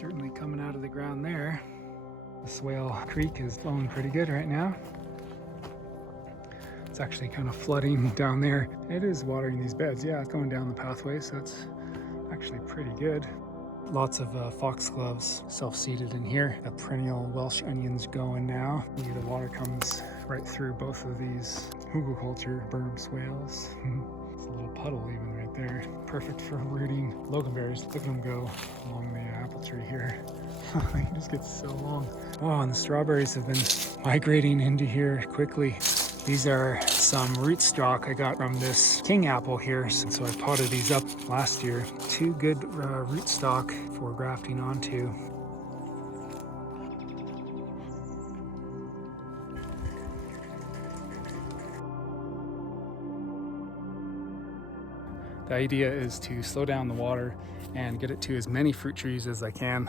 certainly coming out of the ground there. The Swale Creek is flowing pretty good right now. It's actually kind of flooding down there. It is watering these beds. Yeah, it's going down the pathway, so it's actually pretty good. Lots of foxgloves self-seeded in here. The perennial Welsh onions going now. The water comes right through both of these Hügelkultur berm swales. It's a little puddle even right there. Perfect for rooting loganberries. Look at them go along the apple tree here. It just gets so long. Oh, and the strawberries have been migrating into here quickly. These are some rootstock I got from this king apple here, so I potted these up last year. Two good rootstock for grafting onto. The idea is to slow down the water and get it to as many fruit trees as I can.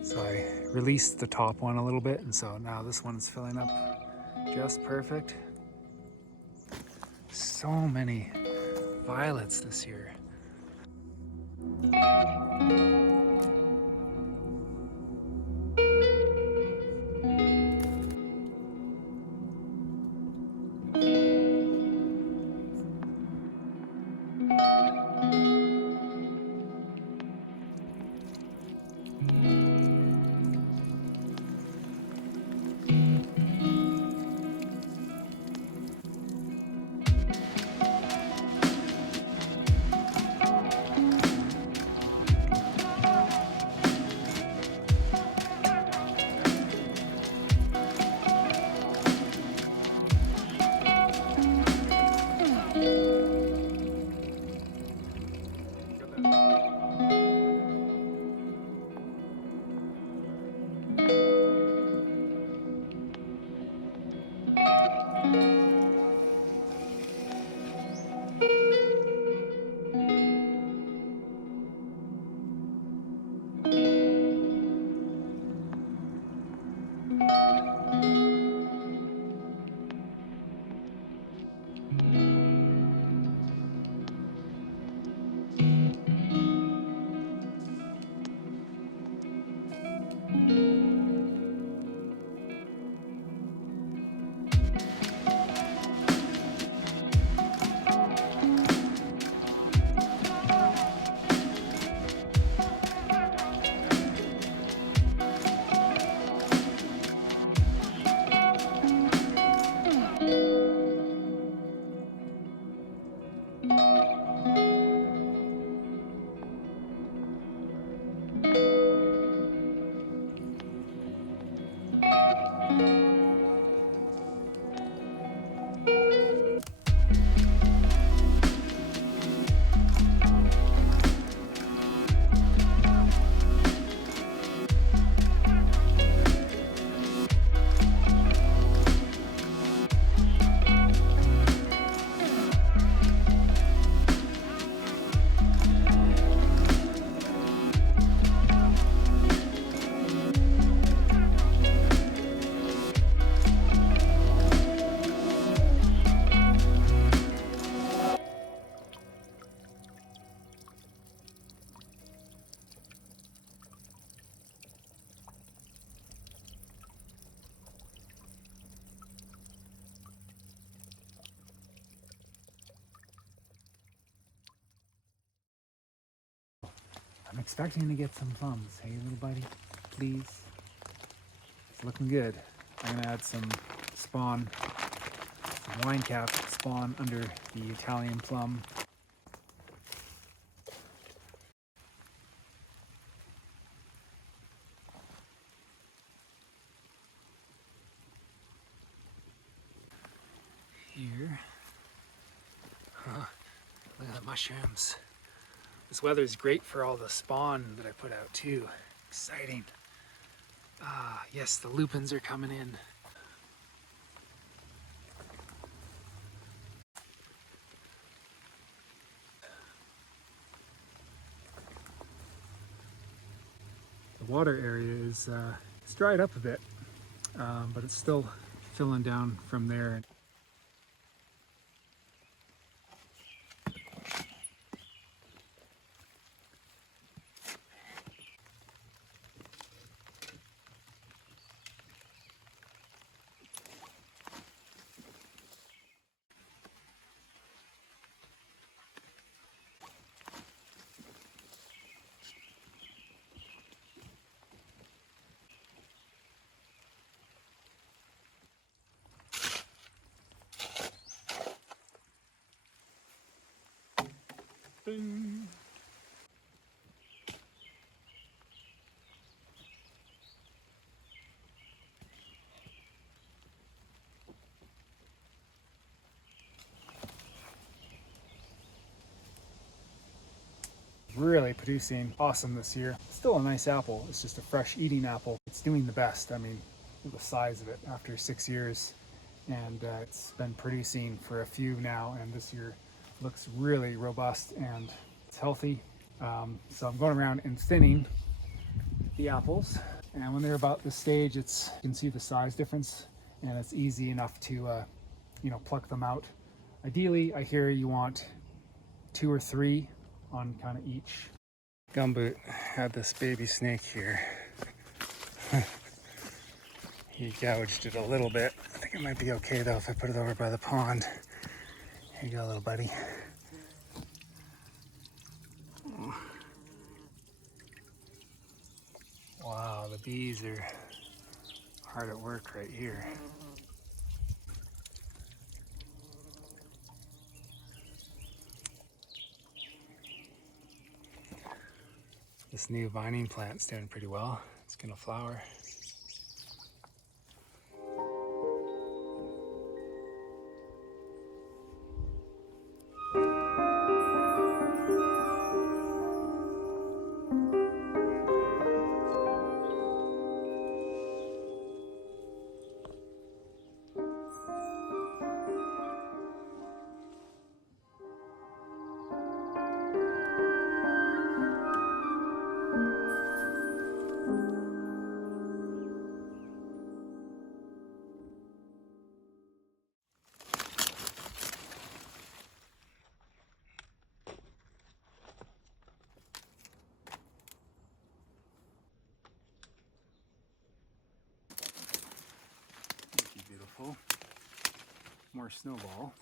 So I released the top one a little bit, and so now this one's filling up just perfect. So many violets this year. I'm expecting to get some plums. Hey, little buddy, please. It's looking good. I'm gonna add some spawn, some wine cap spawn under the Italian plum. mushrooms. This weather is great for all the spawn that I put out too. Exciting. Ah, yes, the lupins are coming in. The water area is it's dried up a bit, but it's still filling down from there. Bing. Really producing awesome this year. Still a nice apple. It's just a fresh eating apple. It's doing the best. I mean, the size of it after 6 years, and it's been producing for a few now, and this year looks really robust and it's healthy. So I'm going around and thinning the apples, and when they're about this stage, you can see the size difference, and it's easy enough to pluck them out. Ideally, I hear you want 2 or 3 on kind of each. Gumboot had this baby snake here. He gouged it a little bit. I think it might be okay though if I put it over by the pond. Here you go, little buddy. Wow, the bees are hard at work right here. This new vining plant's doing pretty well. It's gonna flower. Beautiful. More snowball.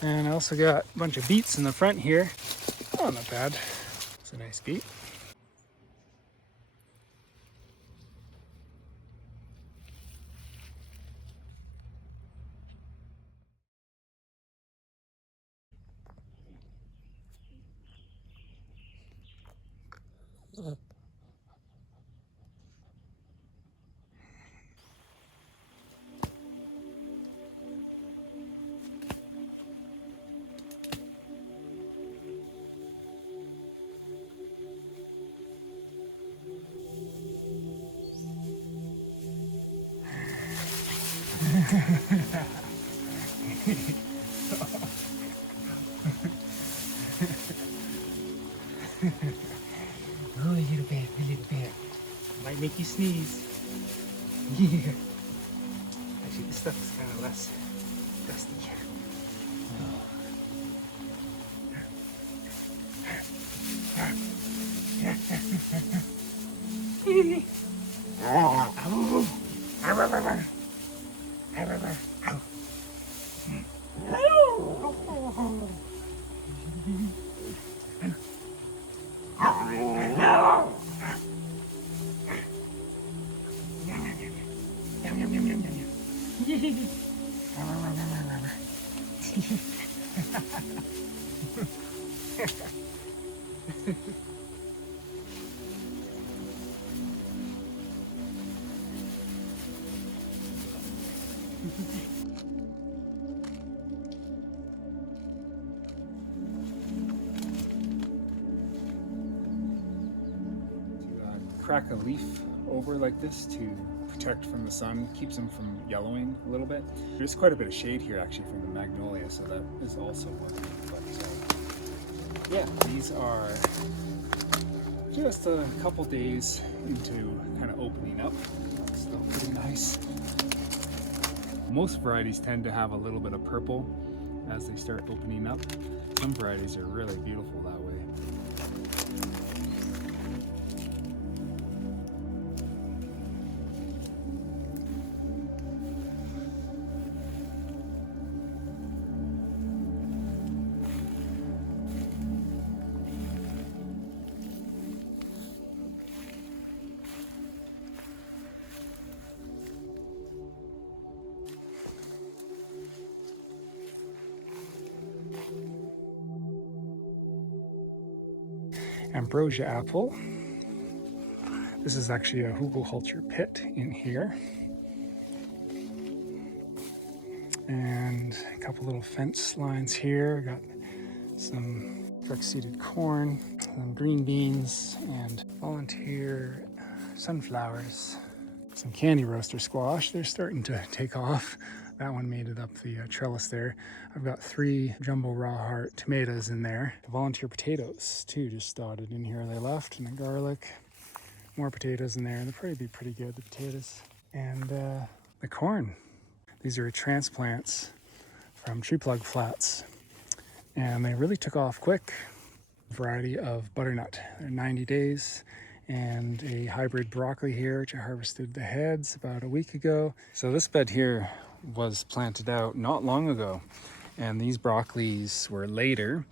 And I also got a bunch of beets in the front here. Oh, not bad. It's a nice beet. Oh, little bit. Might make you sneeze. Yeah. Actually, this stuff is kind of less dusty. Crack a leaf over like this to protect from the sun, keeps them from yellowing a little bit. There's quite a bit of shade here actually from the magnolia, so that is also working. But yeah, these are just a couple days into kind of opening up. Still pretty nice. Most varieties tend to have a little bit of purple as they start opening up. Some varieties are really beautiful that way. Ambrosia apple. This is actually a Hügelkultur pit in here. And a couple little fence lines here. Got some direct-seeded corn, some green beans, and volunteer sunflowers. Some candy roaster squash. They're starting to take off. That one made it up the trellis there. I've got 3 jumbo raw heart tomatoes in there. The volunteer potatoes too, just dotted in here. They left, and the garlic. More potatoes in there. They'll probably be pretty good, the potatoes. And the corn. These are transplants from tree plug flats. And they really took off quick. Variety of butternut. They're 90 days. And a hybrid broccoli here, which I harvested the heads about a week ago. So this bed here was planted out not long ago, and these broccolis were later.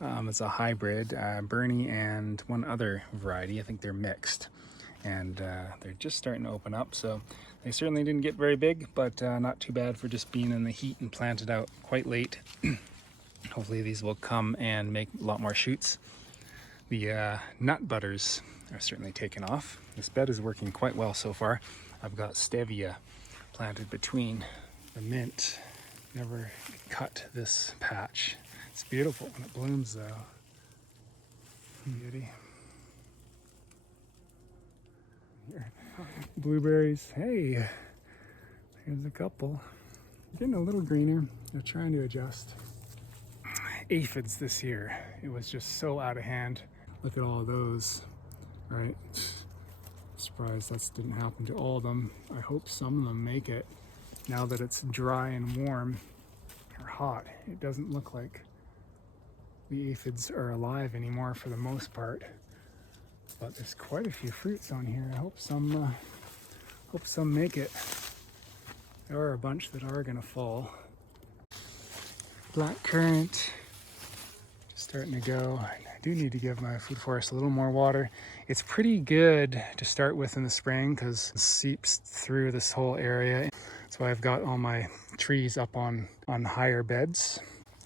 It's a hybrid, Bernie and one other variety. I think they're mixed, and they're just starting to open up. So they certainly didn't get very big, but not too bad for just being in the heat and planted out quite late. Hopefully these will come and make a lot more shoots. The nut butters are certainly taken off. This bed is working quite well so far. I've got stevia planted between. The mint never cut this patch. It's beautiful when it blooms though. Beauty. Here. Blueberries. Hey, here's a couple. Getting a little greener. They're trying to adjust. Aphids this year. It was just so out of hand. Look at all of those, right? Surprised that didn't happen to all of them. I hope some of them make it. Now that it's dry and warm or hot, it doesn't look like the aphids are alive anymore for the most part. But there's quite a few fruits on here. I hope some make it. There are a bunch that are gonna fall. Blackcurrant, just starting to go. I do need to give my food forest a little more water. It's pretty good to start with in the spring because it seeps through this whole area. That's why I've got all my trees up on higher beds,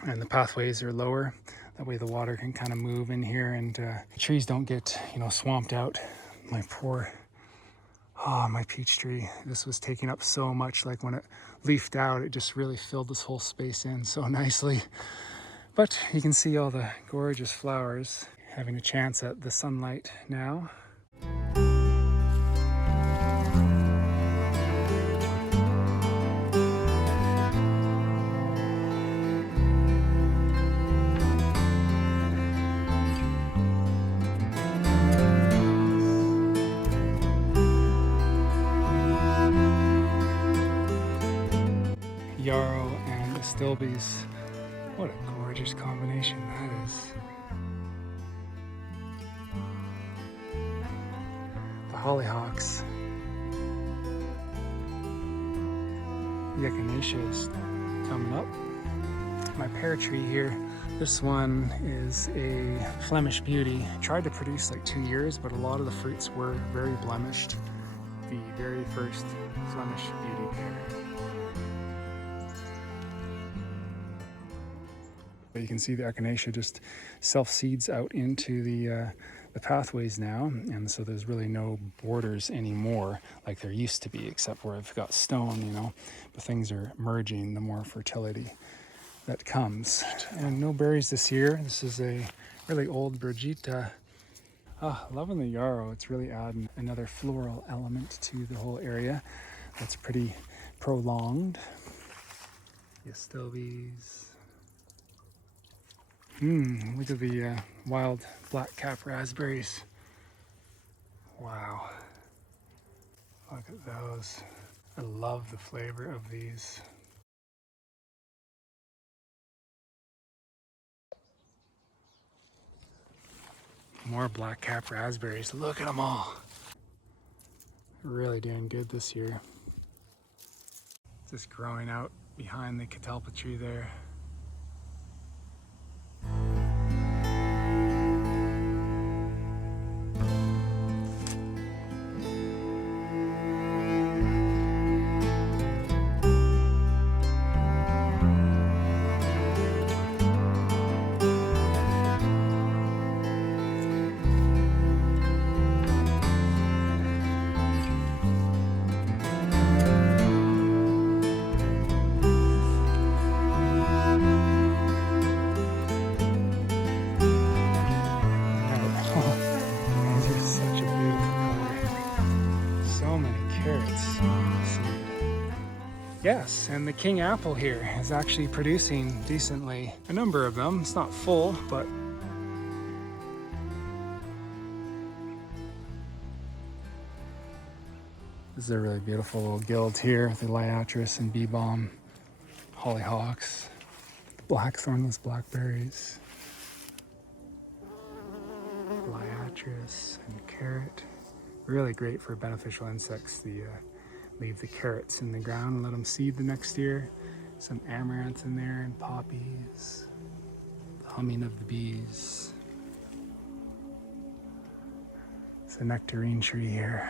and the pathways are lower. That way the water can kind of move in here, and the trees don't get, swamped out. My peach tree. This was taking up so much. Like when it leafed out, it just really filled this whole space in so nicely. But you can see all the gorgeous flowers having a chance at the sunlight now. Yarrow and Astilbes. What a gorgeous combination that is. The hollyhocks. The echinacea is coming up. My pear tree here. This one is a Flemish beauty. Tried to produce like 2 years, but a lot of the fruits were very blemished. The very first Flemish beauty pear. You can see the echinacea just self-seeds out into the the pathways now, and so there's really no borders anymore like there used to be, except where I've got stone, you know, but things are merging, the more fertility that comes. And no berries this year. This is a really old Brigitte. Loving the yarrow. It's really adding another floral element to the whole area that's pretty prolonged. Yastobies. Look at the wild black cap raspberries. Wow. Look at those. I love the flavor of these. More black cap raspberries. Look at them all. Really doing good this year. Just growing out behind the catalpa tree there. Yes, and the king apple here is actually producing decently. A number of them. It's not full, but this is a really beautiful little guild here with the liatris and bee balm, hollyhocks, blackthornless blackberries, liatris and carrot. Really great for beneficial insects. Leave the carrots in the ground and let them seed the next year. Some amaranth in there and poppies. The humming of the bees. It's a nectarine tree here.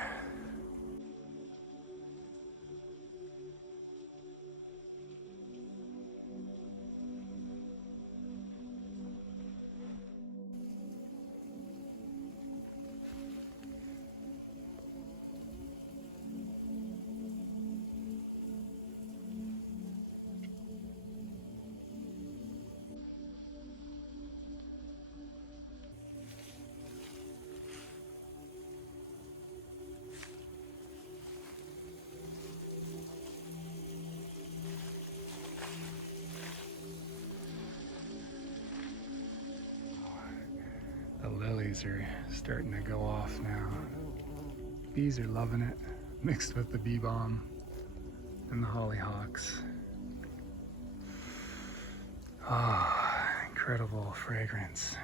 The lilies are starting to go off now. Bees are loving it, mixed with the bee balm and the hollyhocks. Incredible fragrance.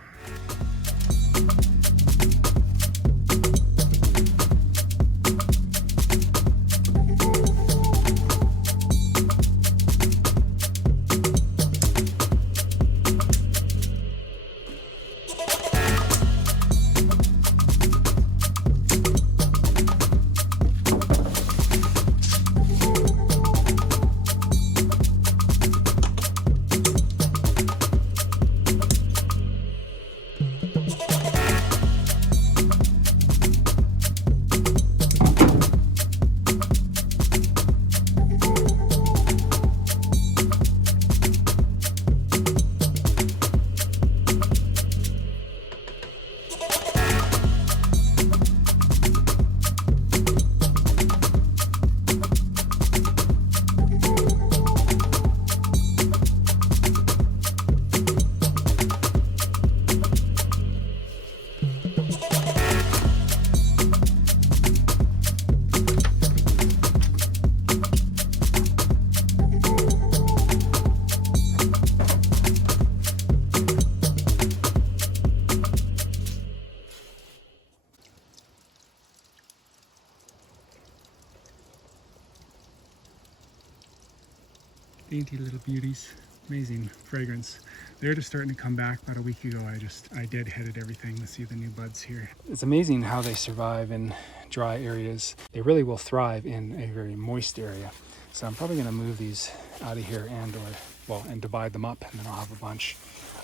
Dainty little beauties, amazing fragrance. They're just starting to come back. About a week ago, I deadheaded everything to see the new buds here. It's amazing how they survive in dry areas. They really will thrive in a very moist area. So I'm probably gonna move these out of here and divide them up, and then I'll have a bunch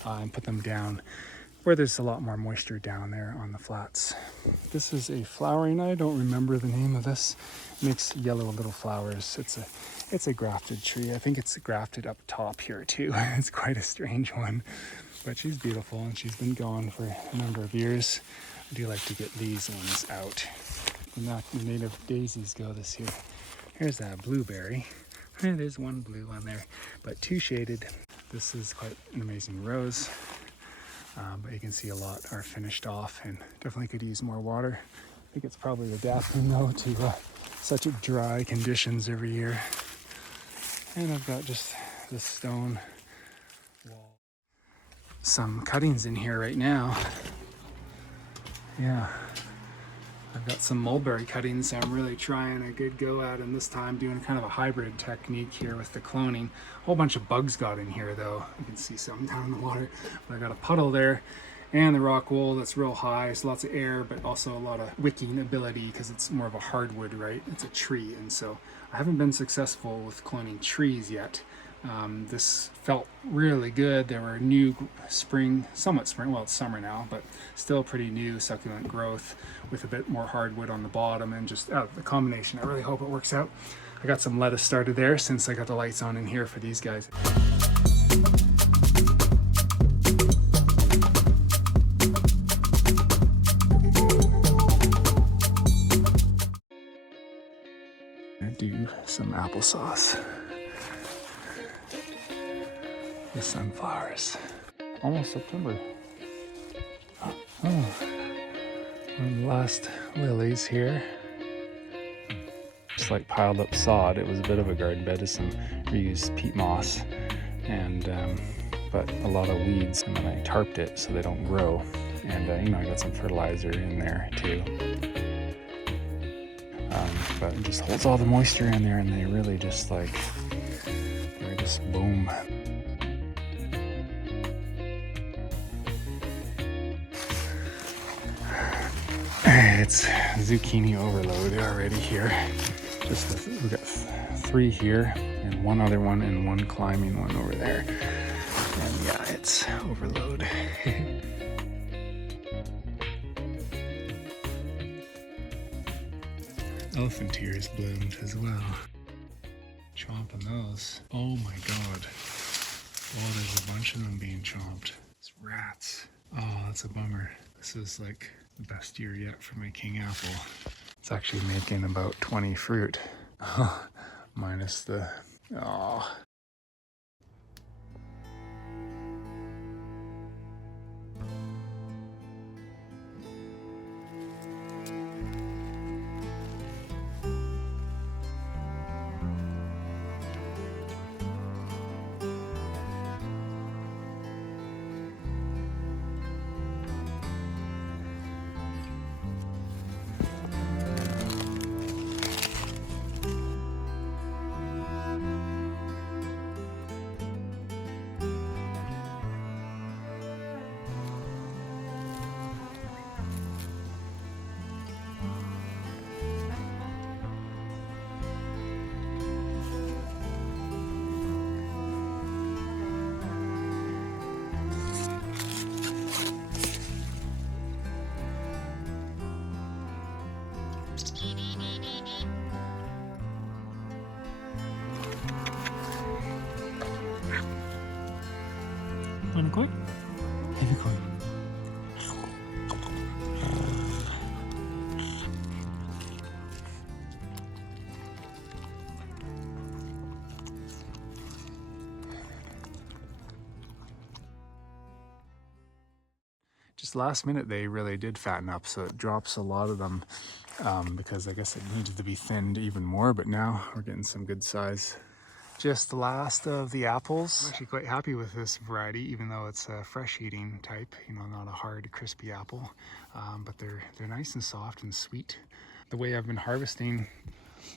and put them down where there's a lot more moisture down there on the flats. This is a flowering, I don't remember the name of this. It makes yellow little flowers. It's a grafted tree. I think it's grafted up top here too. It's quite a strange one, but she's beautiful and she's been gone for a number of years. I do like to get these ones out. Not the native daisies go this year. Here's that blueberry. There's one blue one there, but two shaded. This is quite an amazing rose, but you can see a lot are finished off and definitely could use more water. I think it's probably adapting though to such dry conditions every year. And I've got just this stone wall. Some cuttings in here right now. Yeah. I've got some mulberry cuttings I'm really trying a good go at, and this time doing kind of a hybrid technique here with the cloning. A whole bunch of bugs got in here though. You can see some down in the water, but I got a puddle there and the rock wool that's real high. It's lots of air, but also a lot of wicking ability because it's more of a hardwood, right? It's a tree, and so I haven't been successful with cloning trees yet. This felt really good. There were new somewhat spring, well it's summer now, but still pretty new succulent growth with a bit more hardwood on the bottom, and just the combination. I really hope it works out. I got some lettuce started there since I got the lights on in here for these guys. Do some applesauce. The sunflowers. Almost September. Oh, one of the last lilies here. Just like piled up sod. It was a bit of a garden bed of some reused peat moss, and but a lot of weeds. And then I tarped it so they don't grow. And I got some fertilizer in there too. But it just holds all the moisture in there, and they really just they're just boom. It's zucchini overload already here. We've got 3 here, and one other one, and one climbing one over there. And yeah, it's overload. Elephant ears bloomed as well. Chomping those. Oh my god. Oh, there's a bunch of them being chomped. It's rats. Oh, that's a bummer. This is like the best year yet for my king apple. It's actually making about 20 fruit. Minus the... Oh. Wanna go? Have you gone? Just last minute they really did fatten up, so it drops a lot of them because I guess it needed to be thinned even more, but now we're getting some good size. Just the last of the apples. I'm actually quite happy with this variety, even though it's a fresh eating type, not a hard, crispy apple, but they're nice and soft and sweet. The way I've been harvesting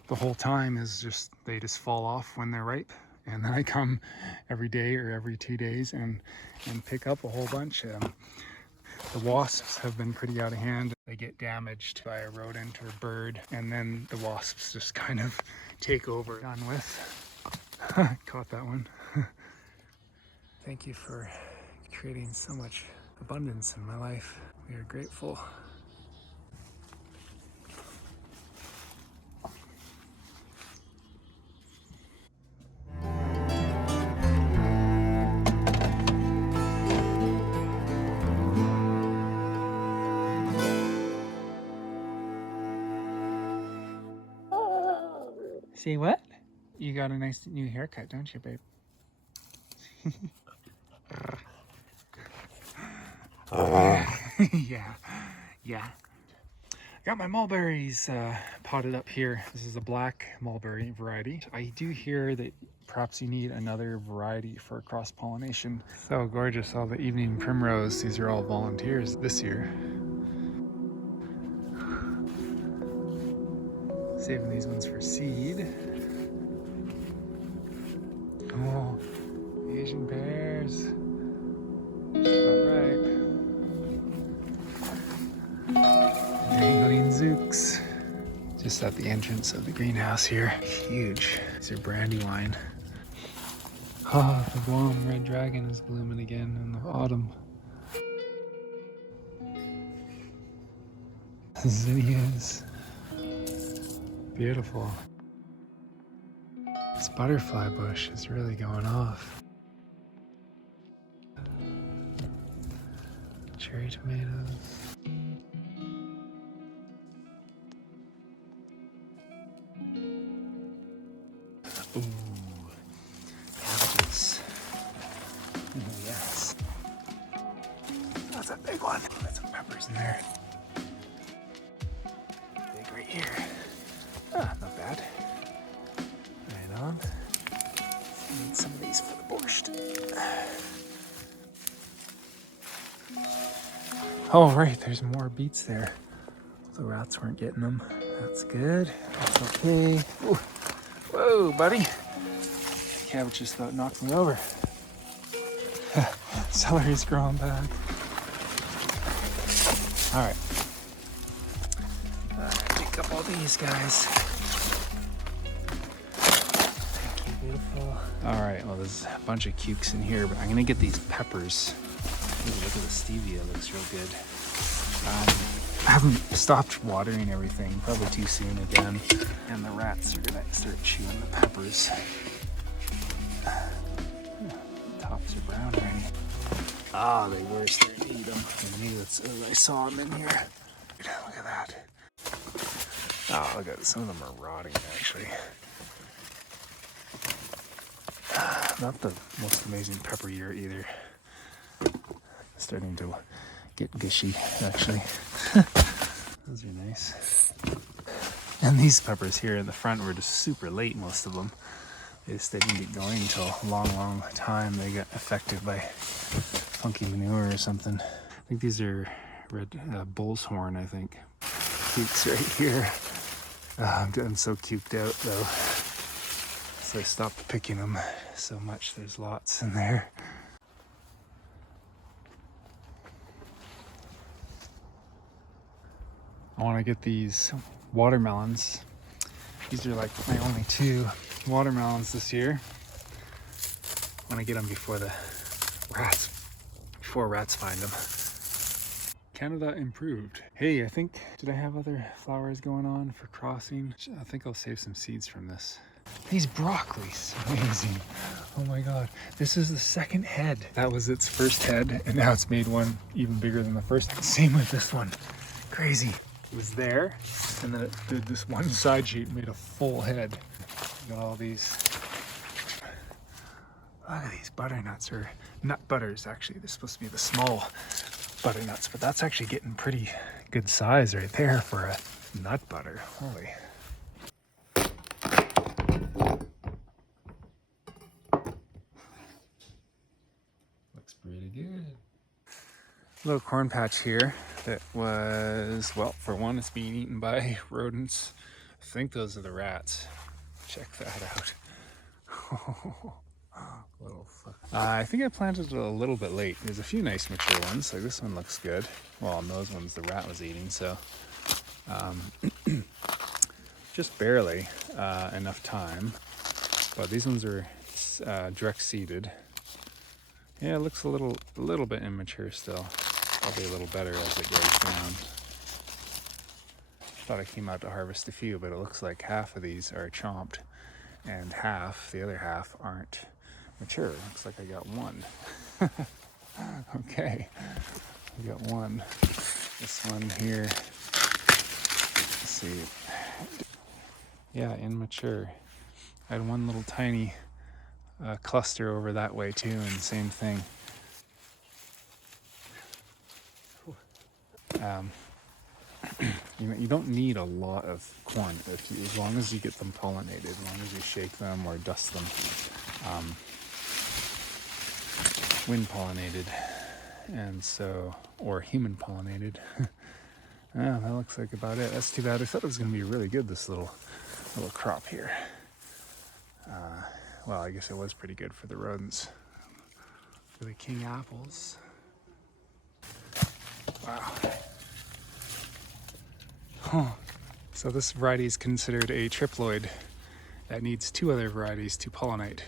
the whole time is they just fall off when they're ripe, and then I come every day or every 2 days and pick up a whole bunch. The wasps have been pretty out of hand. They get damaged by a rodent or a bird, and then the wasps just kind of take over. Done with. Caught that one. Thank you for creating so much abundance in my life. We are grateful. See what? You got a nice new haircut, don't you, babe? Yeah, yeah. I got my mulberries potted up here. This is a black mulberry variety. I do hear that perhaps you need another variety for cross-pollination. So gorgeous, all the evening primrose. These are all volunteers this year. Saving these ones for seed. Oh, Asian pears. Just about ripe. Dangling zooks. Just at the entrance of the greenhouse here. Huge. These are brandywine. Oh, the Guam red dragon is blooming again in the autumn. Zinnias. Beautiful. This butterfly bush is really going off. Cherry tomatoes. Ooh, cabbages. Ooh, yes. That's a big one. Got some peppers in there. Big right here. Ah, not bad. Right on. Need some of these for the borscht. Oh, right, there's more beets there. The rats weren't getting them. That's good. That's okay. Ooh. Whoa, buddy. Cabbage just about knocked me over. Celery's growing back. All right. Pick up all these guys. Thank you, beautiful. All right, well, there's a bunch of cukes in here, but I'm gonna get these peppers. Ooh, look at the stevia, looks real good. I haven't stopped watering everything, probably too soon again. And the rats are gonna start chewing the peppers. Tops are brown already. Ah, they were starting to eat them. I knew it's, I saw them in here. Look at that. Oh, look at it. Some of them are rotting actually. Not the most amazing pepper year either. Starting to get gushy actually. Those are nice. And these peppers here in the front were just super late, most of them. They just didn't get going until a long time. They got affected by funky manure or something. I think these are red bull's horn, I think. Cukes right here. I'm so cuked out though. So I stopped picking them so much. There's lots in there. I want to get these watermelons. These are like my only 2 watermelons this year. I want to get them before rats find them. Canada improved. Hey, did I have other flowers going on for crossing? I think I'll save some seeds from this. These broccolis, amazing. Oh my God, this is the second head. That was its first head, and now it's made one even bigger than the first. Same with this one, crazy. It was there, and then it did this one side sheet and made a full head. Got all these. Look at these butternuts, or nut butters actually. They're supposed to be the small butternuts, but that's actually getting pretty good size right there for a nut butter. Holy. Looks pretty good. Little corn patch here that was, well, for one, it's being eaten by rodents. I think those are the rats. Check that out. Little fuck. I think I planted it a little bit late. There's a few nice mature ones. Like this one looks good. Well, on those ones the rat was eating, so just barely enough time. But these ones are direct seeded. Yeah, it looks a little bit immature still. Probably a little better as it goes down. Thought I came out to harvest a few, but it looks like half of these are chomped and half, the other half, aren't mature. Looks like I got one. Okay, I got one. This one here, let's see. Yeah, immature. I had one little tiny cluster over that way too, and same thing. You don't need a lot of corn as long as you get them pollinated, as long as you shake them or dust them. Wind pollinated, and so, or human pollinated. That looks like about it. That's too bad. I thought it was going to be really good, this little crop here. Well, I guess it was pretty good for the rodents. For the king apples. Wow. Huh. So this variety is considered a triploid that needs 2 other varieties to pollinate.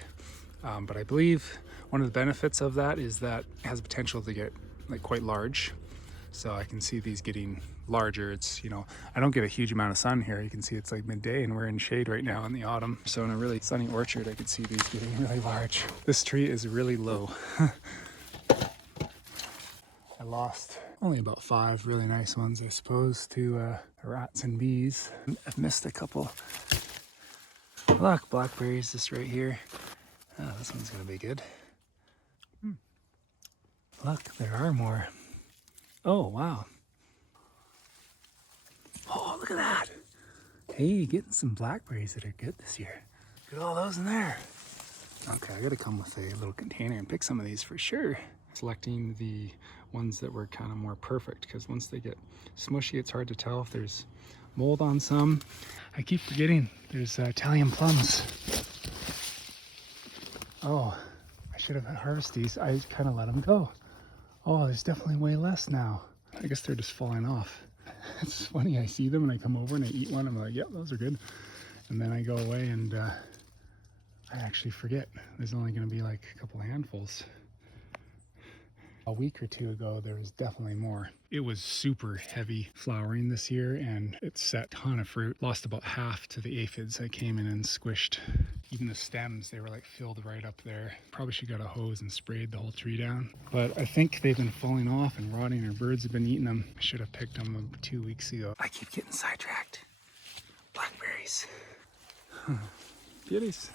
But I believe one of the benefits of that is that it has potential to get like quite large. So I can see these getting larger. It's, I don't get a huge amount of sun here. You can see it's like midday and we're in shade right now in the autumn. So in a really sunny orchard, I could see these getting really large. This tree is really low. I lost only about 5 really nice ones, I suppose, to rats and bees. I've missed a couple. Look, blackberries just right here. Oh, this one's gonna be good. Look, there are more. Oh, wow. Oh, look at that. Hey, getting some blackberries that are good this year. Look at all those in there. Okay, I gotta come with a little container and pick some of these for sure. Selecting the ones that were kind of more perfect, because once they get smushy, it's hard to tell if there's mold on some. I keep forgetting there's Italian plums. Oh, I should have harvested these. I kind of let them go. Oh, there's definitely way less now. I guess they're just falling off. It's funny, I see them and I come over and I eat one. I'm like, yep, those are good. And then I go away and I actually forget. There's only going to be like a couple handfuls. A week or 2 ago, there was definitely more. It was super heavy flowering this year and it set a ton of fruit. Lost about half to the aphids. I came in and squished even the stems. They were like filled right up there. Probably should have got a hose and sprayed the whole tree down. But I think they've been falling off and rotting, or birds have been eating them. I should have picked them 2 weeks ago. I keep getting sidetracked. Blackberries. Beauties.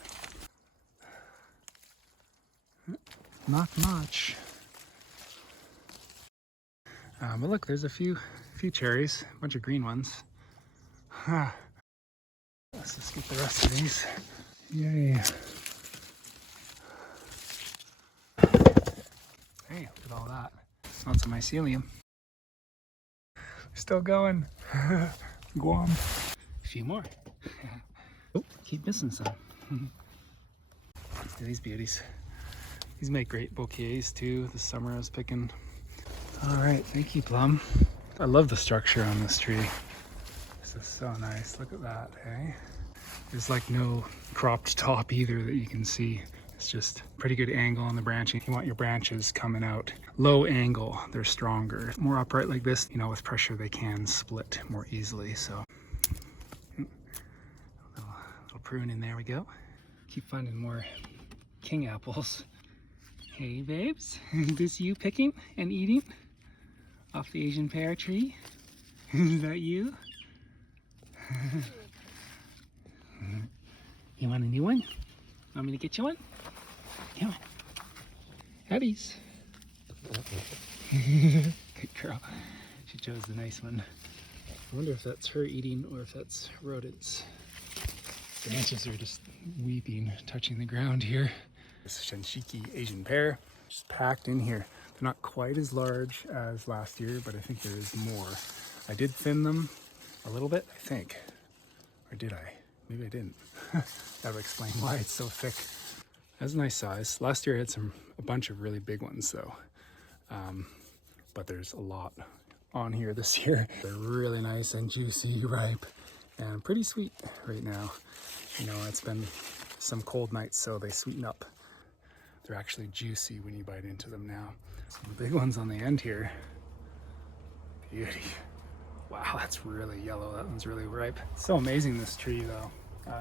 Not much. But look, there's a few cherries, a bunch of green ones. Let's just get the rest of these. Yay. Hey, look at all that. Lots of mycelium. Still going. Guam. A few more. Oh, keep missing some. Look at these beauties. These make great bouquets too. This summer I was picking. All right, thank you, Plum. I love the structure on this tree. This is so nice. Look at that, hey? There's like no cropped top either that you can see. It's just pretty good angle on the branching. You want your branches coming out low angle. They're stronger. More upright like this, with pressure they can split more easily. So little prune in there we go. Keep finding more king apples. Hey babes, is this you picking and eating off the Asian pear tree? Is that you? You want a new one? Want me to get you one? Come on. Howdies. Good girl. She chose the nice one. I wonder if that's her eating or if that's rodents. Branches are just weeping, touching the ground here. This Shenshiki Asian pear, just packed in here. They're not quite as large as last year, but I think there is more. I did thin them a little bit, I think. Or did I? Maybe I didn't. That would explain why it's so thick. That's a nice size. Last year I had a bunch of really big ones though. But there's a lot on here this year. They're really nice and juicy, ripe, and pretty sweet right now. It's been some cold nights, so they sweeten up. They're actually juicy when you bite into them now. Some big ones on the end here. Beauty. Wow, that's really yellow. That one's really ripe. So amazing, this tree though.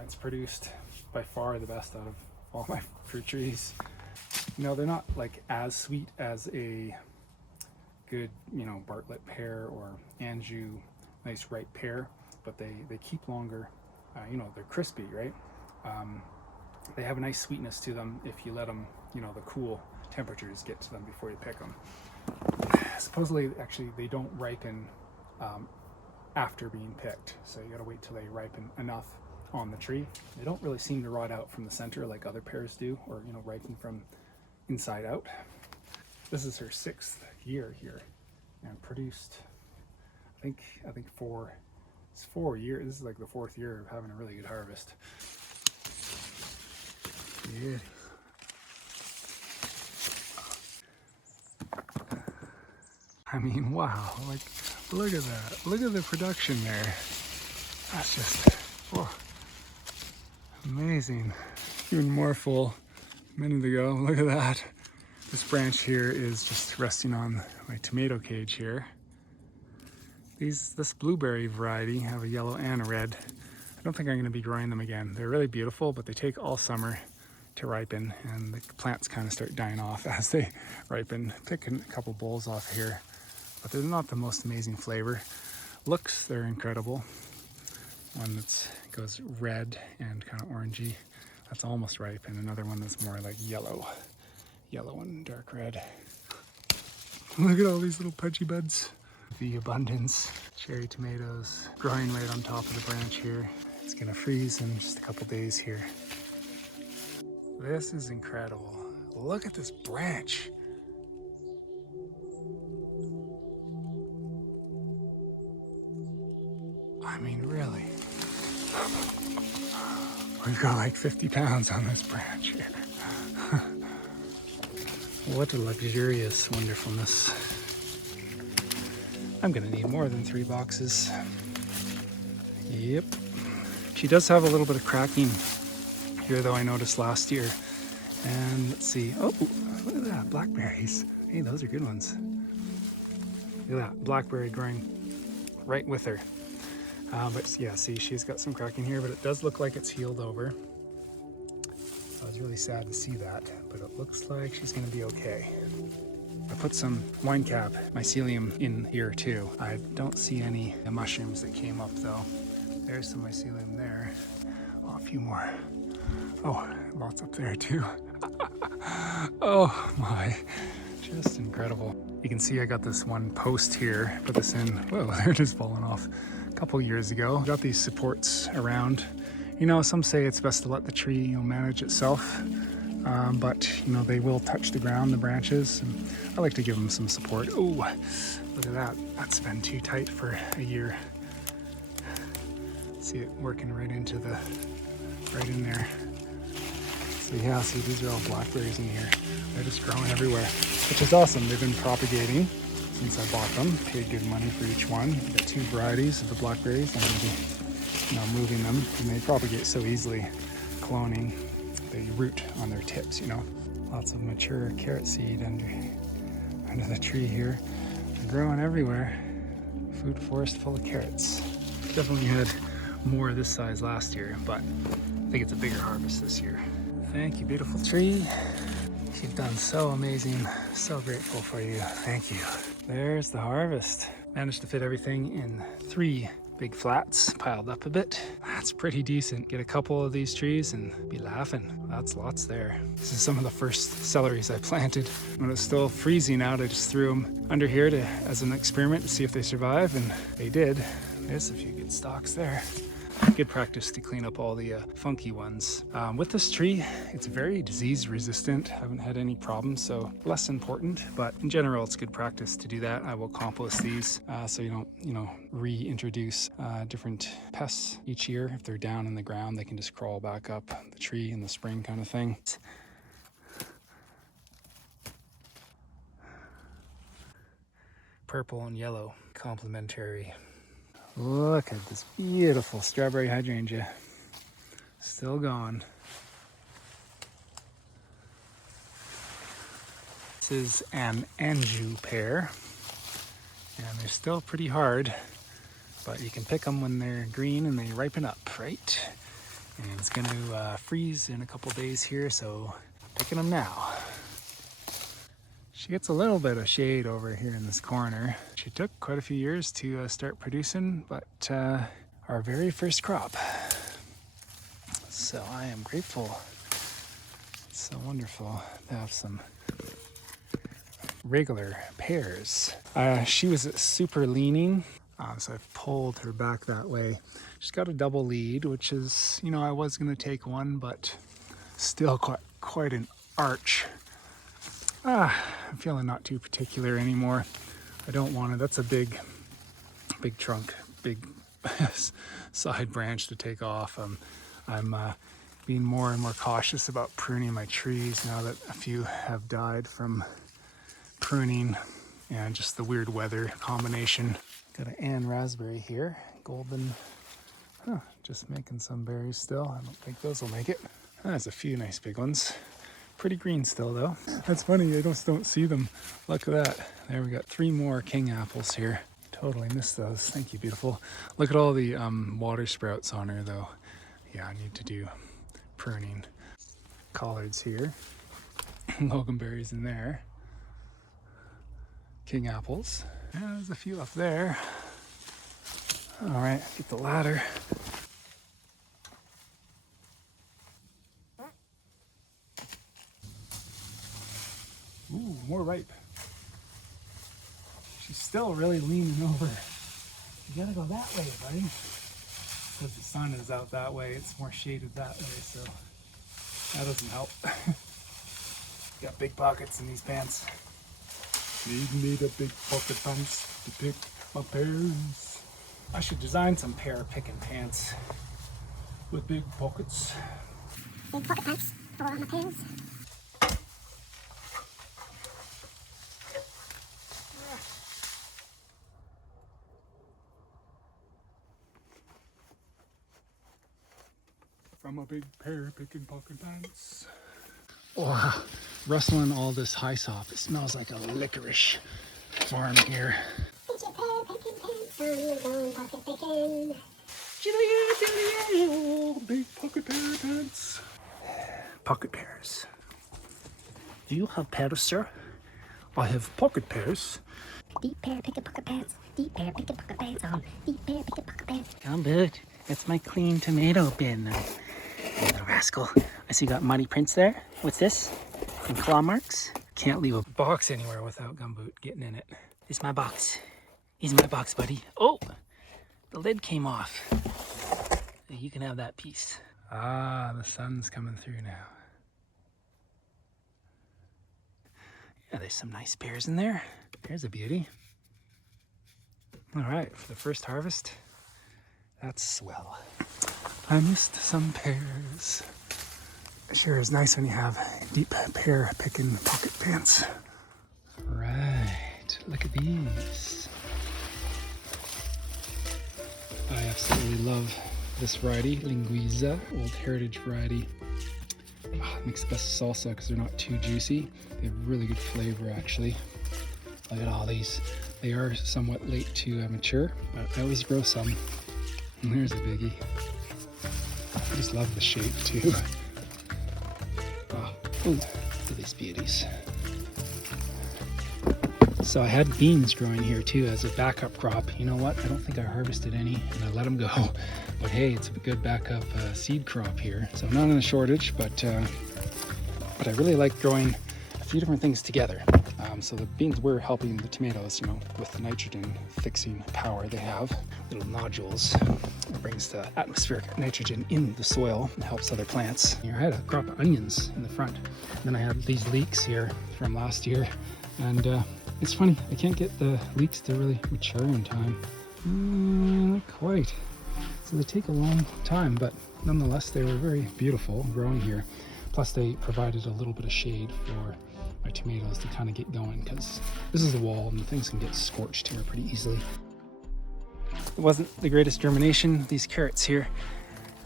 It's produced by far the best out of all my fruit trees. You know, they're not like as sweet as a good, you know, Bartlett pear or Anjou, nice ripe pear, but they keep longer. You know, they're crispy, right? They have a nice sweetness to them if you let them, you know, the cool temperatures get to them before you pick them. Supposedly, actually, they don't ripen after being picked, so you gotta wait till they ripen enough on the tree. They don't really seem to rot out from the center like other pears do, or, you know, ripen from inside out. This is her 6th year here, and produced, I think 4 years. This is like the 4th year of having a really good harvest. Yeah. I mean, wow, like, look at that. Look at the production there. That's just, oh, amazing. Even more full a minute ago. Look at that. This branch here is just resting on my tomato cage here. This blueberry variety have a yellow and a red. I don't think I'm going to be growing them again. They're really beautiful, but they take all summer to ripen, and the plants kind of start dying off as they ripen. Picking a couple bowls off here, but they're not the most amazing flavor. Looks, they're incredible. One that goes red and kind of orangey, that's almost ripe, and another one that's more like yellow and dark red. Look at all these little pudgy buds. The abundance cherry tomatoes growing right on top of the branch here. It's gonna freeze in just a couple days here. This is incredible. Look at this branch. I mean, really. We've got like 50 pounds on this branch here. What a luxurious wonderfulness. I'm gonna need more than 3 boxes. Yep. She does have a little bit of cracking here though, I noticed last year. And let's see, oh, look at that, blackberries. Hey, those are good ones. Look at that, blackberry growing right with her. But yeah, see, she's got some cracking here, but it does look like it's healed over. I was really sad to see that, but it looks like she's gonna be okay. I put some wine cap mycelium in here too. I don't see any mushrooms that came up though. There's some mycelium there. Oh, a few more. Oh, lots up there too. Oh my, just incredible. You can see I got this one post here, put this in, whoa, they're just falling off a couple years ago. Got these supports around. You know, some say it's best to let the tree, you know, manage itself. But you know, they will touch the ground, the branches, and I like to give them some support. Oh, look at that. That's been too tight for a year. See it working right in there. So yeah, see, these are all blackberries in here. They're just growing everywhere, which is awesome. They've been propagating since I bought them. Paid good money for each one. I got 2 varieties of the blackberries. I'm gonna be, you know, moving them, and they propagate so easily. Cloning. They root on their tips, you know. Lots of mature carrot seed under the tree here. They're growing everywhere. Food forest full of carrots. Definitely had more this size last year, but I think it's a bigger harvest this year. Thank you, beautiful tree. You've done so amazing. So grateful for you. Thank you. There's the harvest. Managed to fit everything in 3 big flats, piled up a bit. That's pretty decent. Get a couple of these trees and be laughing. That's lots there. This is some of the first celeries I planted. When it was still freezing out, I just threw them under here as an experiment to see if they survive, and they did. There's a few good stalks there. Good practice to clean up all the funky ones. With this tree, it's very disease resistant. Haven't had any problems, so less important, but in general, it's good practice to do that. I will compost these so you don't, you know, reintroduce different pests each year. If they're down in the ground, they can just crawl back up the tree in the spring kind of thing. Purple and yellow, complementary. Look at this beautiful strawberry hydrangea. Still going. This is an Anjou pear. And they're still pretty hard, but you can pick them when they're green and they ripen up, right? And it's going to freeze in a couple days here, so picking them now. She gets a little bit of shade over here in this corner. She took quite a few years to start producing, but our very first crop. So I am grateful. It's so wonderful to have some regular pears. She was super leaning, so I've pulled her back that way. She's got a double lead, which is, you know, I was going to take one, but still quite an arch. I'm feeling not too particular anymore. I don't want to. That's a big trunk, big side branch to take off. I'm being more and more cautious about pruning my trees now that a few have died from pruning and just the weird weather combination. Got an Ann raspberry here, golden. Just making some berries still. I don't think those will make it. There's a few nice big ones. Pretty green still though. That's funny, I just don't see them. Look at that. There we got 3 more king apples here. Totally missed those. Thank you, beautiful. Look at all the water sprouts on her though. Yeah, I need to do pruning. Collards here. Loganberries in there. King apples. Yeah, there's a few up there. All right, get the ladder. Ooh, more ripe. She's still really leaning over. You gotta go that way, buddy. Because the sun is out that way, it's more shaded that way, so that doesn't help. Got big pockets in these pants. Need a big pocket pants to pick my pears. I should design some pear picking pants with big pockets. Big pocket pants for all my pears. From a big pear picking pocket pants. Oh, rustling all this hyssop. It smells like a licorice farm here. It's your pear picking pants, I'm going pocket picking. Big pocket pear pants. Pocket pears. Do you have pears, sir? I have pocket pears. Deep pear picking pocket pants. Deep pear picking pocket pants on. Deep pear picking pocket pants. Come boot. That's my clean tomato bin. You little rascal. I see you got muddy prints there. What's this? And claw marks? Can't leave a box anywhere without Gumboot getting in it. It's my box. He's my box, buddy. Oh! The lid came off. You can have that piece. Ah, the sun's coming through now. Yeah, there's some nice pears in there. There's a beauty. All right, for the first harvest, that's swell. I missed some pears. Sure is nice when you have deep pear picking pocket pants. Right, look at these. I absolutely love this variety, Linguiza, old heritage variety. Makes the best salsa because they're not too juicy. They have really good flavor actually. Look at all these. They are somewhat late to mature, but I always grow some. And there's a biggie. I just love the shape too. Oh, ooh, look at these beauties. So I had beans growing here too as a backup crop. You know what? I don't think I harvested any and I let them go. But hey, it's a good backup seed crop here. So not in a shortage, but I really like growing a few different things together. So the beans were helping the tomatoes, you know, with the nitrogen fixing power they have. Little nodules. It brings the atmospheric nitrogen in the soil and helps other plants. Here I had a crop of onions in the front. And then I had these leeks here from last year. And it's funny, I can't get the leeks to really mature in time. Not quite. So they take a long time, but nonetheless, they were very beautiful growing here. Plus they provided a little bit of shade for my tomatoes to kind of get going because this is a wall and things can get scorched here pretty easily. It wasn't the greatest germination, these carrots here.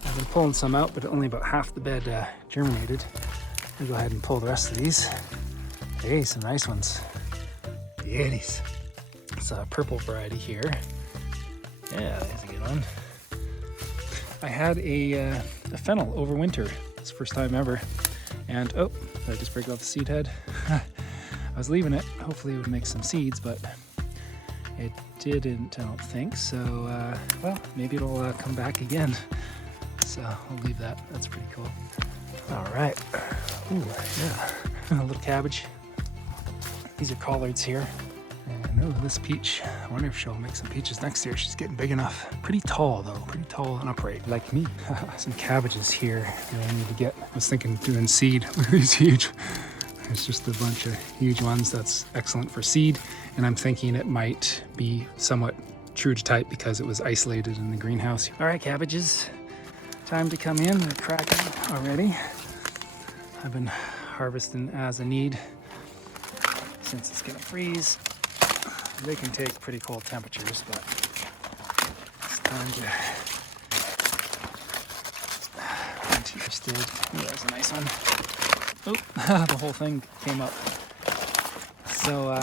I've been pulling some out, but only about half the bed germinated. I'll go ahead and pull the rest of these. Hey, some nice ones. Beauties. It's a purple variety here. Yeah, there's a good one. I had a fennel over winter. It's the first time ever. And oh, did I just break off the seed head? I was leaving it. Hopefully it would make some seeds, but it didn't, I don't think. So, well, maybe it'll come back again. So I'll leave that. That's pretty cool. All right. Ooh, yeah. A little cabbage. These are collards here. And oh, this peach. I wonder if she'll make some peaches next year. She's getting big enough. Pretty tall though. Pretty tall and upright, like me. Some cabbages here that I need to get. I was thinking doing seed. Look at these huge. There's just a bunch of huge ones. That's excellent for seed. And I'm thinking it might be somewhat true to type because it was isolated in the greenhouse. All right, cabbages. Time to come in. They're cracking already. I've been harvesting as a need since it's gonna freeze. They can take pretty cold temperatures, but it's time to get interested. Ooh, that's a nice one. Oh, the whole thing came up. So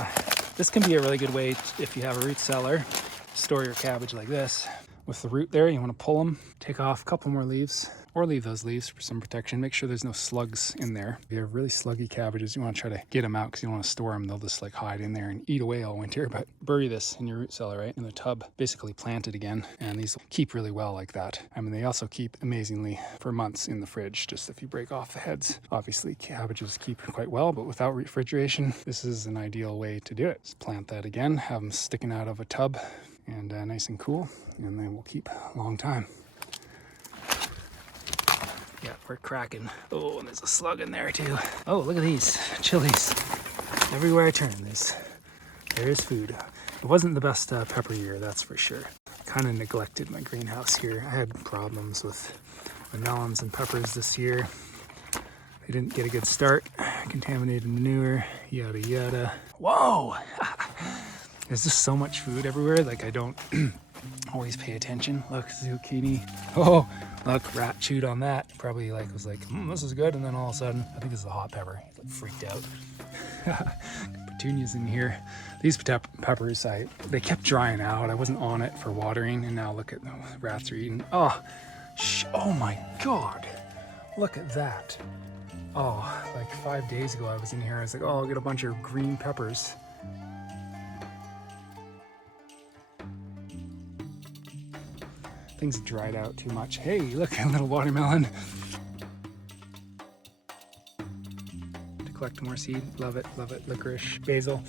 this can be a really good way if you have a root cellar. Store your cabbage like this. With the root there, you want to pull them, take off a couple more leaves, or leave those leaves for some protection. Make sure there's no slugs in there. If you have really sluggy cabbages, you want to try to get them out because you don't want to store them. They'll just like hide in there and eat away all winter. But bury this in your root cellar, right? In the tub, basically plant it again. And these will keep really well like that. I mean, they also keep amazingly for months in the fridge, just if you break off the heads. Obviously, cabbages keep quite well, but without refrigeration, this is an ideal way to do it. Just plant that again, have them sticking out of a tub and nice and cool, and they will keep a long time. Yeah, we're cracking. Oh, and there's a slug in there too. Oh, look at these chilies. Everywhere I turn, there's food. It wasn't the best pepper year, that's for sure. Kind of neglected my greenhouse here. I had problems with my melons and peppers this year. They didn't get a good start. Contaminated manure, yada yada. Whoa! There's just so much food everywhere, like I don't always pay attention. Look, zucchini. Oh, look, rat chewed on that. Probably like was like, this is good, and then all of a sudden, I think this is a hot pepper. He's like freaked out. Petunias in here. These peppers, they kept drying out. I wasn't on it for watering, and now look at the rats are eating. Oh, oh my God! Look at that. Oh, like 5 days ago I was in here. I was like, oh, I'll get a bunch of green peppers. Things dried out too much. Hey, look, a little watermelon. To collect more seed. Love it, love it. Licorice, basil.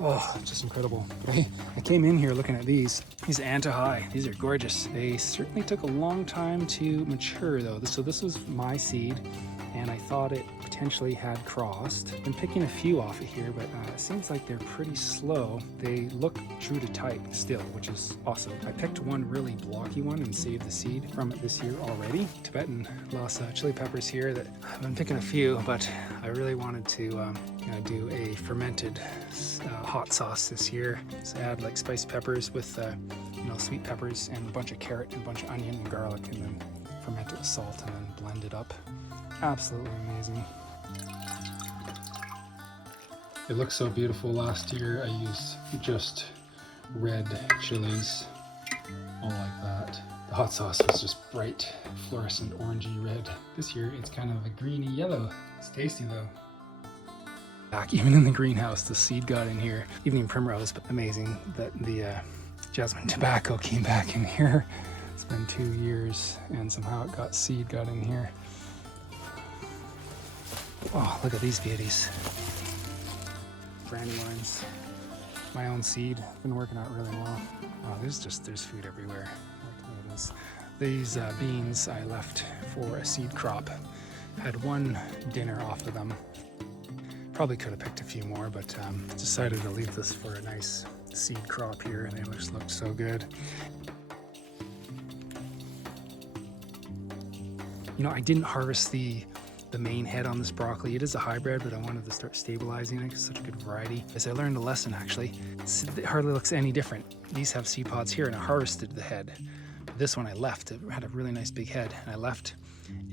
Oh, just incredible. I came in here looking at these anti-high. These are gorgeous. They certainly took a long time to mature though. So this was my seed, and I thought it potentially had crossed. Been picking a few off of here, but it seems like they're pretty slow. They look true to type still, which is awesome. I picked one really blocky one and saved the seed from it this year already. Tibetan Lhasa chili peppers here that I've been picking a few, but I really wanted to do a fermented hot sauce this year. So I add like spicy peppers with sweet peppers and a bunch of carrot and a bunch of onion and garlic, and then ferment it with salt and then blend it up. Absolutely amazing. It looked so beautiful last year. I used just red chilies, all like that. The hot sauce was just bright, fluorescent orangey red. This year it's kind of a greeny yellow. It's tasty though. Back even in the greenhouse, the seed got in here. Evening primrose, but amazing that the jasmine tobacco came back in here. It's been 2 years and somehow it seed got in here. Oh, look at these beauties. Brandywines. My own seed. Been working out really well. Oh, there's food everywhere. Look, these beans I left for a seed crop. Had one dinner off of them. Probably could have picked a few more, but decided to leave this for a nice seed crop here. They just look so good. I didn't harvest the main head on this broccoli. It is a hybrid, but I wanted to start stabilizing it. It's such a good variety. As I learned a lesson, actually, it hardly looks any different. These have seed pods here, and I harvested the head. This one I left. It had a really nice big head, and I left.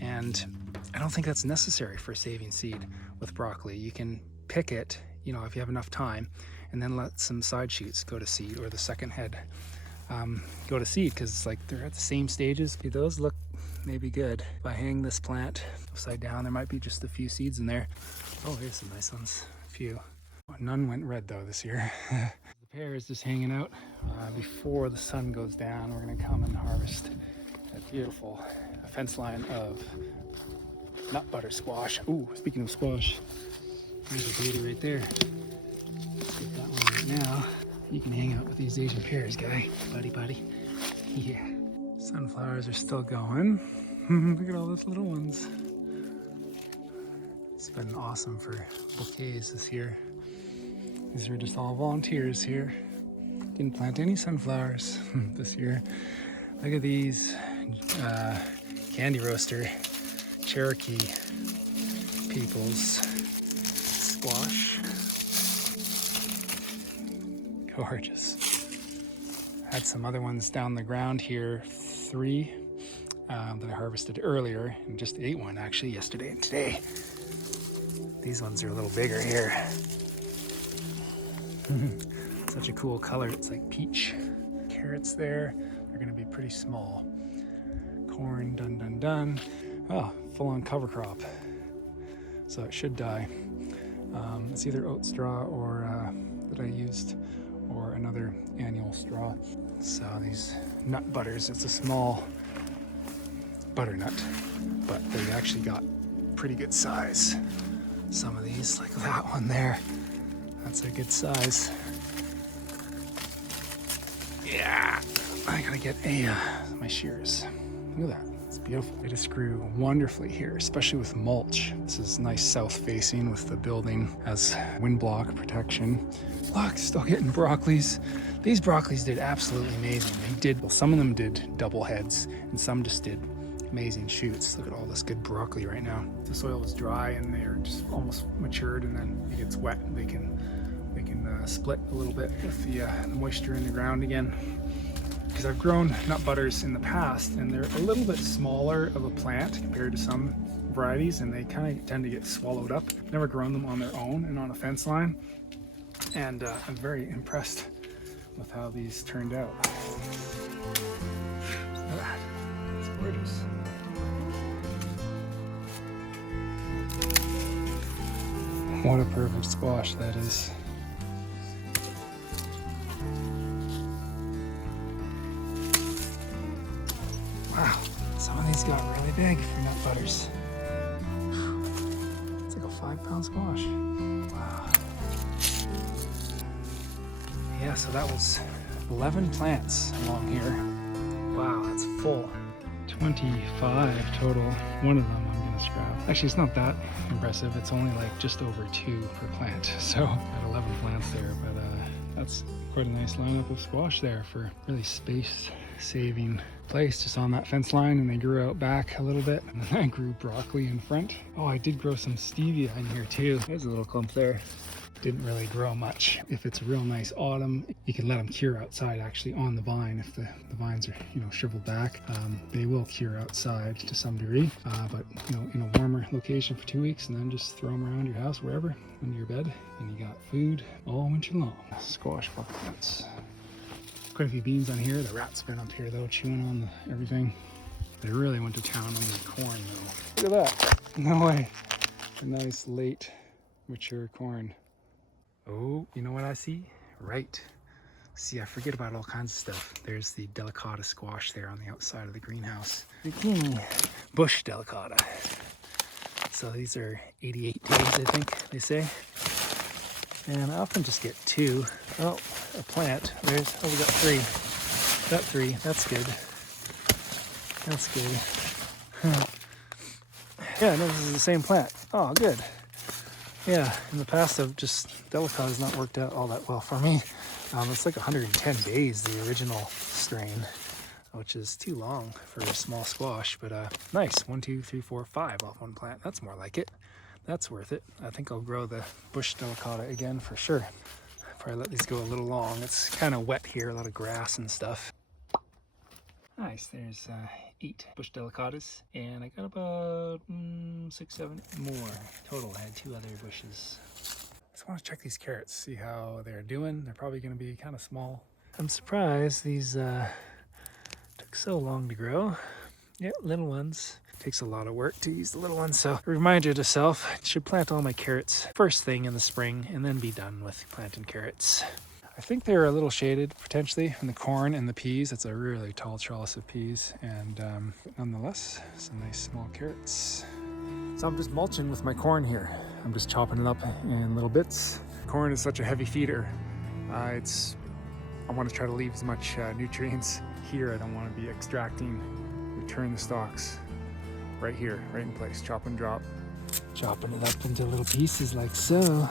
And I don't think that's necessary for saving seed with broccoli. You can pick it, you know, if you have enough time, and then let some side shoots go to seed, or the second head go to seed, because like they're at the same stages. Those look maybe good. If I hang this plant upside down, there might be just a few seeds in there. Oh, here's some nice ones, a few. None went red though this year. The pear is just hanging out. Before the sun goes down, we're gonna come and harvest a beautiful fence line of nut butter squash. Ooh, speaking of squash, there's a beauty right there. Let's get that one right now. You can hang out with these Asian pears, guy. Buddy. Yeah. Sunflowers are still going. Look at all those little ones. It's been awesome for bouquets this year. These were just all volunteers here. Didn't plant any sunflowers this year. Look at these candy roaster Cherokee people's squash. Gorgeous. Had some other ones down the ground here, 3 that I harvested earlier, and just ate one actually yesterday and today. These ones are a little bigger here. Such a cool color, it's like peach. Carrots there, they're gonna be pretty small. Corn, done. Oh, full on cover crop. So it should die. It's either oat straw or that I used, or another annual straw. So these nut butters, it's a small butternut, but they actually got pretty good size. Some of these, like that one there, that's a good size. Yeah, I gotta get my shears. Look at that, it's beautiful. They just grew wonderfully here, especially with mulch. This is nice south facing with the building as wind block protection. Look, still getting broccolis. These broccolis did absolutely amazing. Some of them did double heads, and some just did amazing shoots. Look at all this good broccoli right now. The soil is dry and they're just almost matured, and then it gets wet and they can split a little bit with the moisture in the ground again. Because I've grown nut butters in the past, and they're a little bit smaller of a plant compared to some varieties, and they kind of tend to get swallowed up. Never grown them on their own and on a fence line, and I'm very impressed with how these turned out. Look at that, it's gorgeous. What a perfect squash that is. Wow, some of these got really big for nut butters. It's like a 5-pound squash. Wow. Yeah, so that was 11 plants along here. Wow, that's full. 25 total. One of them I'm gonna scrap. Actually, it's not that impressive. It's only like just over 2 per plant. So got 11 plants there, but that's quite a nice lineup of squash there for really space-saving place, just on that fence line. And they grew out back a little bit, and then I grew broccoli in front. Oh, I did grow some stevia in here too. There's a little clump there. Didn't really grow much. If it's a real nice autumn, you can let them cure outside actually on the vine. If the vines are, you know, shriveled back, they will cure outside to some degree, but you know, in a warmer location for 2 weeks, and then just throw them around your house, wherever, under your bed, and you got food all winter long. Squash plants. Quite a few beans on here. The rat's been up here though, chewing on everything. They really went to town on the corn though. Look at that. No way. A nice late mature corn. Oh, you know what I see? Right. See, I forget about all kinds of stuff. There's the delicata squash there on the outside of the greenhouse. Zucchini. Bush delicata. So these are 88 days, I think they say. And I often just get 2. Oh, a plant. We got 3. Got 3. That's good. That's good. Yeah, no, this is the same plant. Oh, good. Yeah, in the past, delicata has not worked out all that well for me. It's like 110 days, the original strain, which is too long for a small squash, but nice. 1, 2, 3, 4, 5 off one plant. That's more like it. That's worth it. I think I'll grow the bush delicata again for sure. Probably let these go a little long. It's kind of wet here, a lot of grass and stuff. Nice, there's 8 bush delicatas, and I got about 6, 7 more total. I had 2 other bushes. Just want to check these carrots, see how they're doing. They're probably going to be kind of small. I'm surprised these took so long to grow. Yeah, little ones. Takes a lot of work to use the little ones, so a reminder to self, I should plant all my carrots first thing in the spring and then be done with planting carrots. I think they're a little shaded potentially from the corn and the peas. It's a really tall trellis of peas, and nonetheless, some nice small carrots. So I'm just mulching with my corn here. I'm just chopping it up in little bits. Corn is such a heavy feeder. I want to try to leave as much nutrients here. I don't want to be extracting, return the stalks right here, right in place, chop and drop. Chopping it up into little pieces like so.